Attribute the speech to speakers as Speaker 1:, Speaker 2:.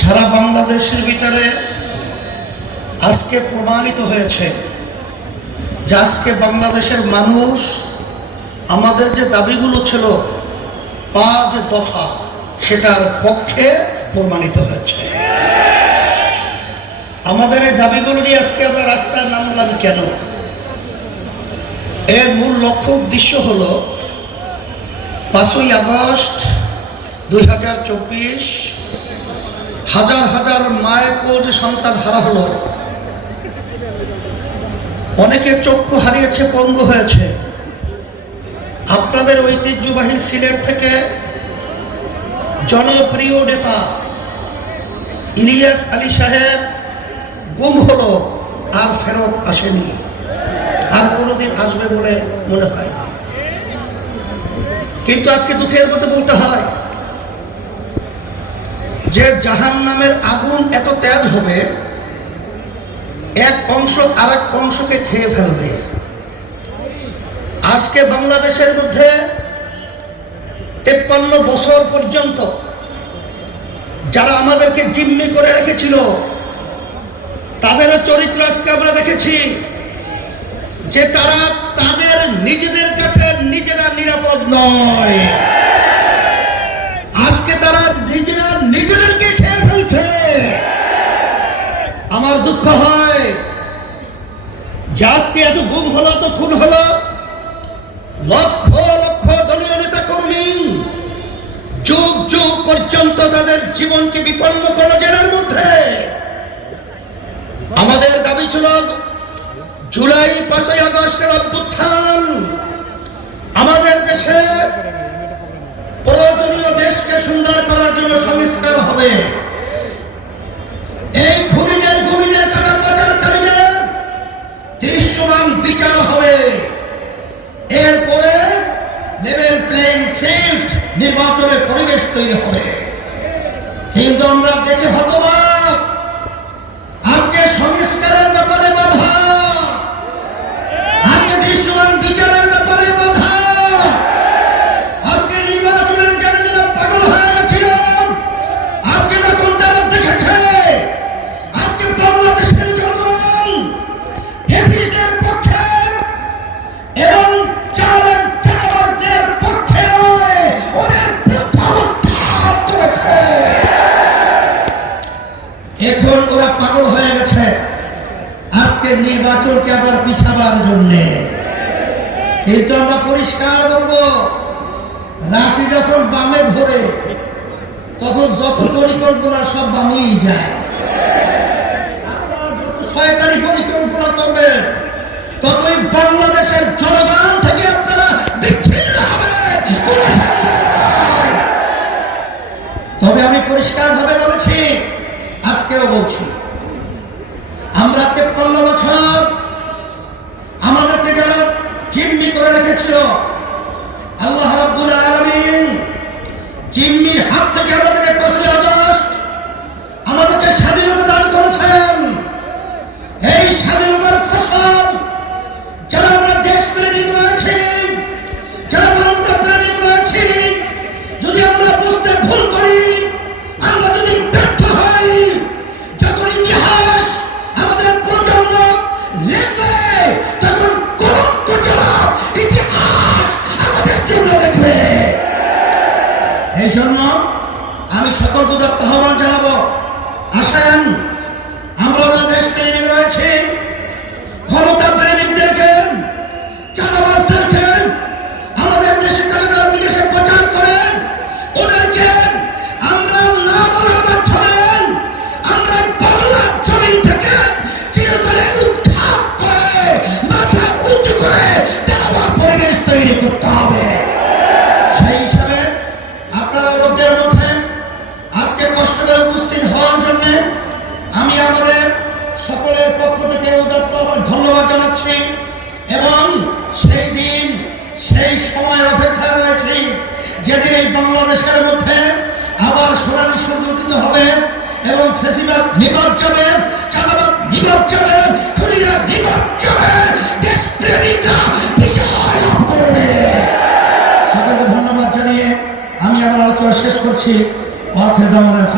Speaker 1: সারা বাংলাদেশের ভিতরে আজকে প্রমাণিত হয়েছে যে আজকে বাংলাদেশের মানুষ আমাদের যে দাবিগুলো ছিল পাঁচ দফা, সেটার পক্ষে প্রমাণিত হয়েছে। আমাদের এই দাবিগুলো নিয়ে আজকে আমরা রাস্তায় নামলাম কেন? এর মূল লক্ষ্য উদ্দেশ্য হল পাঁচই আগস্ট দুই হাজার চব্বিশ, হাজার হাজার মায়ের কোল সন্তান হারা হলো, অনেকে চক্ষু হারিয়েছে, পঙ্গু হয়েছে। আপনাদের ঐতিহ্যবাহী সিলেট থেকে জনপ্রিয় নেতা ইলিয়াস আলী সাহেব গুম হলো, আর ফেরত আসেনি। আর কোনোদিন আসবে বলে মনে হয় না। কিন্তু আজকে দুঃখের মধ্যে বলতে হয় যে জাহান নামের আগুন এত তেজ হবে, এক অংশ আর এক অংশকে খেয়ে ফেলবে। আজকে বাংলাদেশের মধ্যে তেপ্পান্ন বছর পর্যন্ত যারা আমাদেরকে জিম্মি করে রেখেছিল, তাদেরও চরিত্র আজকে আমরা দেখেছি যে তারা তাদের নিজেদের কাছে নিজেরা নিরাপদ নয়। দুঃখ হয়। যে আজকে এত গুম হলো তো খুন হলো। লক্ষ লক্ষ দলীয় নেতা কর্মী যুগ যুগ পর্যন্ত তাদের জীবনকে বিপন্ন করল জেলার মধ্যে। আমাদের দাবি ছিল জুলাই পাঁচই আগস্টের অভ্যুত্থান। আমাদের দেশে প্রয়োজনীয় দেশকে সুন্দর করার জন্য সংস্কার হবে। এই দৃশ্যমান বিচার হবে। এরপরে লেভেল প্লেইং ফিল্ড নির্বাচনের পরিবেশ তৈরি হবে। কিন্তু আমরা দেখে হতবাক। আজকে সংস্কারের ব্যাপারে বাধা। আজকে নির্বাচনকে আবার পিছাবার জন্যে। কিন্তু আমরা পরিষ্কার বলব, রাশি যখন বামে ঘোরে, তখন যত পরিকল্পনা সব বামেই যায়। পরিকল্পনা ততই বাংলাদেশের জনগণ থেকে আপনারা বিচ্ছিন্ন। তবে আমি পরিষ্কার ভাবে বলেছি, আজকেও বলছি, আমরা তেপ্পান্ন বছর আমাদেরকে যারা জিম্মি করে রেখেছিল। আল্লাহ রাব্বুল আলামিন জিম্মির হাত থেকে এই জন্য আমি সকল দত্ত আহ্বান জানাব। আসেন আমরা দেশ প্রেমিক রয়েছে জানাচ্ছি এবং সেই দিন, সেই সময় অপেক্ষা রয়েছি যেদিন এই বাংলাদেশের মধ্যে আবার সোনালী সূর্য উদিত হবে এবং ফেসিবাদ নিবাদ যাবে চালাবাদ নিবাদ যাবে খুনিরা নিবাদ যাবে বিজয় লাভ করবে। সকলকে ধন্যবাদ জানিয়ে আমি আমার আলোচনা শেষ করছি। ওয়াকিল দামানের